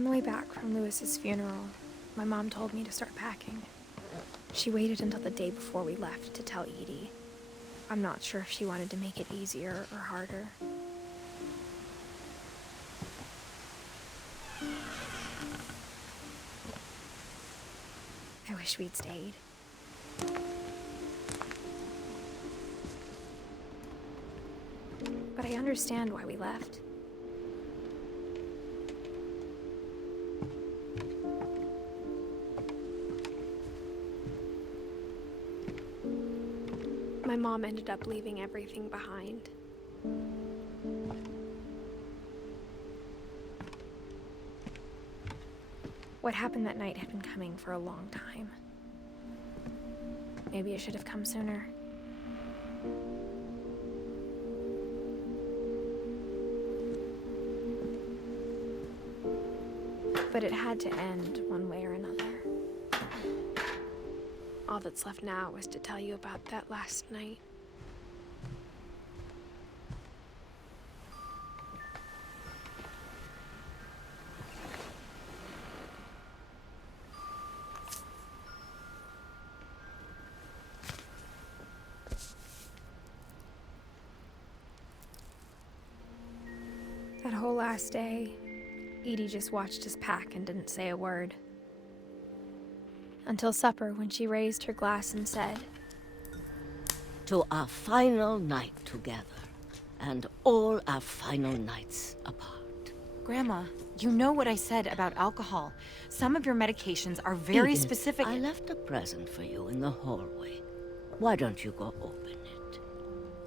On the way back from Lewis's funeral, my mom told me to start packing. She waited until the day before we left to tell Edie. I'm not sure if she wanted to make it easier or harder. I wish we'd stayed. But I understand why we left. My mom ended up leaving everything behind. What happened that night had been coming for a long time. Maybe it should have come sooner. But it had to end one way or another. All that's left now is to tell you about that last night. That whole last day, Edie just watched us pack and didn't say a word. Until supper, when she raised her glass and said, "To our final night together, and all our final nights apart." Grandma, you know what I said about alcohol. Some of your medications are very Edith, specific. I left a present for you in the hallway. Why don't you go open it?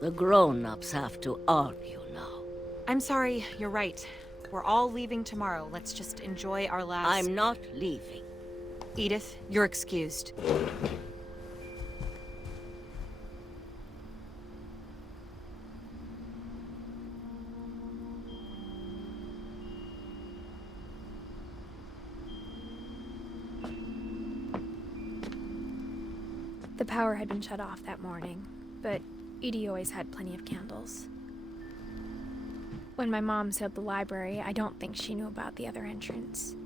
The grown-ups have to argue now. I'm sorry, you're right. We're all leaving tomorrow. Let's just enjoy our last... I'm not leaving. Edith, you're excused. The power had been shut off that morning, but Edie always had plenty of candles. When my mom sealed the library, I don't think she knew about the other entrance.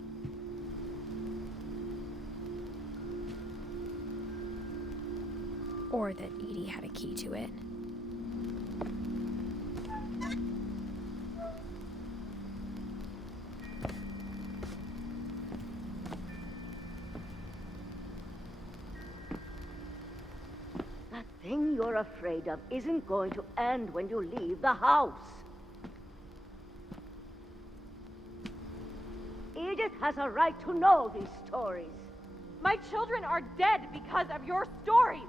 Or that Edie had a key to it. That thing you're afraid of isn't going to end when you leave the house. Edith has a right to know these stories. My children are dead because of your stories!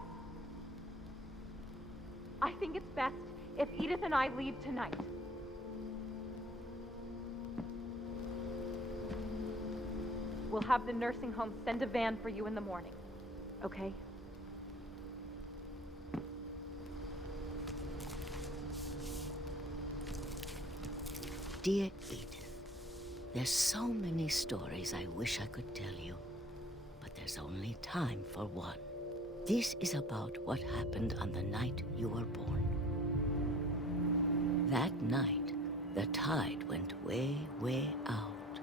I think it's best if Edith and I leave tonight. We'll have the nursing home send a van for you in the morning, okay? Dear Edith, there's so many stories I wish I could tell you, but there's only time for one. This is about what happened on the night you were born. That night, the tide went way, way out.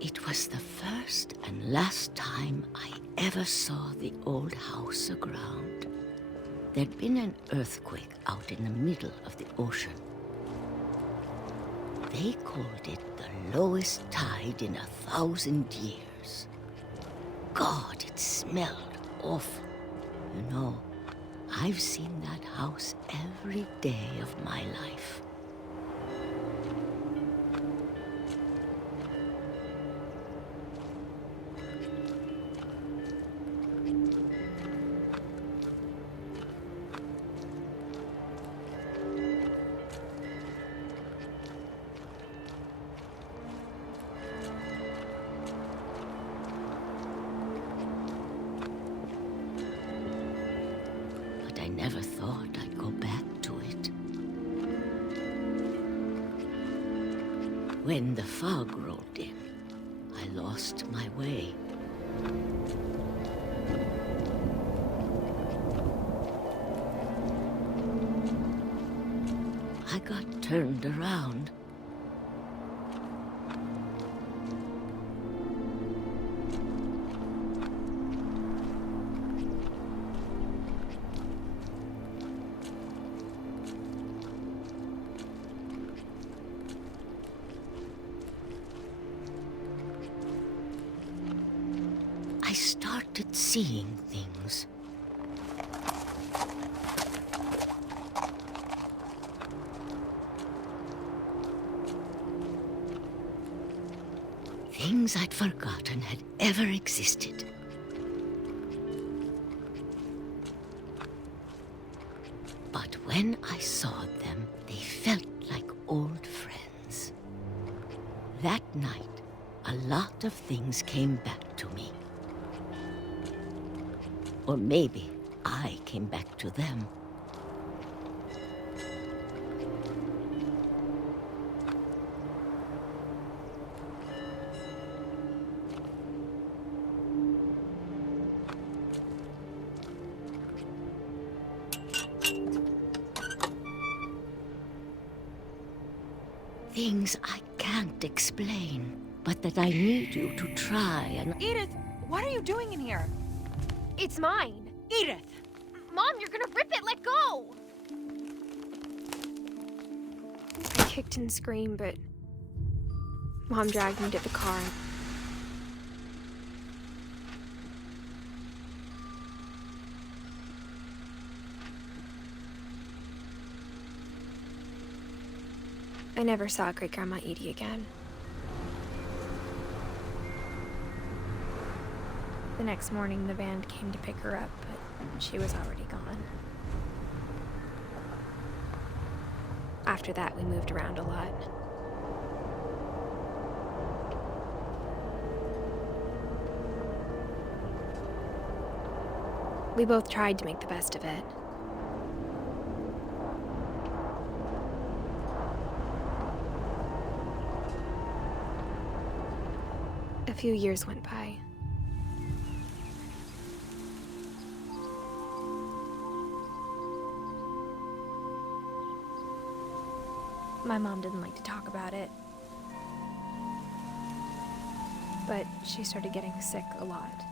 It was the first and last time I ever saw the old house aground. There'd been an earthquake out in the middle of the ocean. They called it the lowest tide in 1,000 years. God, it smelled awful. You know, I've seen that house every day of my life. I never thought I'd go back to it. When the fog rolled in, I lost my way. turned around. I started seeing things. Things I'd forgotten had ever existed. But when I saw them, they felt like old friends. That night, a lot of things came back to me. Or maybe I came back to them. Things I can't explain, but that I need you to try and... Edith, what are you doing in here? It's mine. Edith! Mom, you're gonna rip it! Let go! I kicked and screamed, but Mom dragged me to the car. I never saw Great-Grandma Edie again. The next morning, the band came to pick her up, but she was already gone. After that, we moved around a lot. We both tried to make the best of it. A few years went by. My mom didn't like to talk about it, but she started getting sick a lot.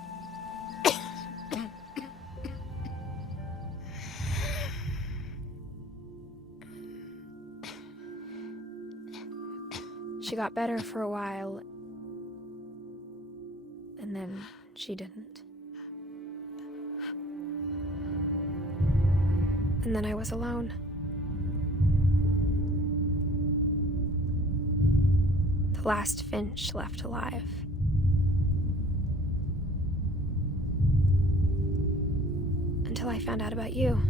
She got better for a while, and then she didn't. And then I was alone. The last Finch left alive. Until I found out about you.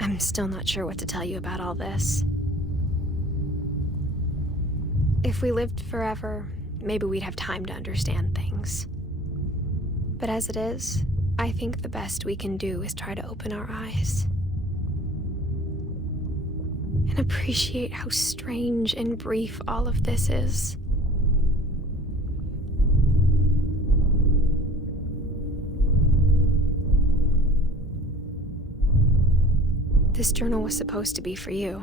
I'm still not sure what to tell you about all this. If we lived forever, maybe we'd have time to understand things. But as it is, I think the best we can do is try to open our eyes. And appreciate how strange and brief all of this is. This journal was supposed to be for you.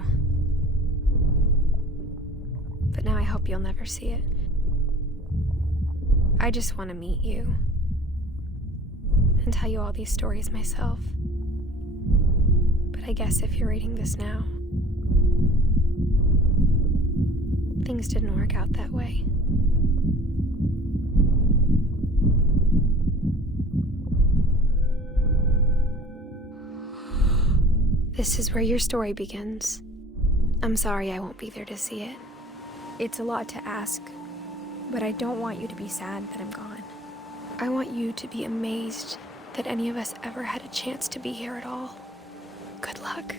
But now I hope you'll never see it. I just want to meet you. And tell you all these stories myself. But I guess if you're reading this now, things didn't work out that way. This is where your story begins. I'm sorry I won't be there to see it. It's a lot to ask, but I don't want you to be sad that I'm gone. I want you to be amazed that any of us ever had a chance to be here at all. Good luck.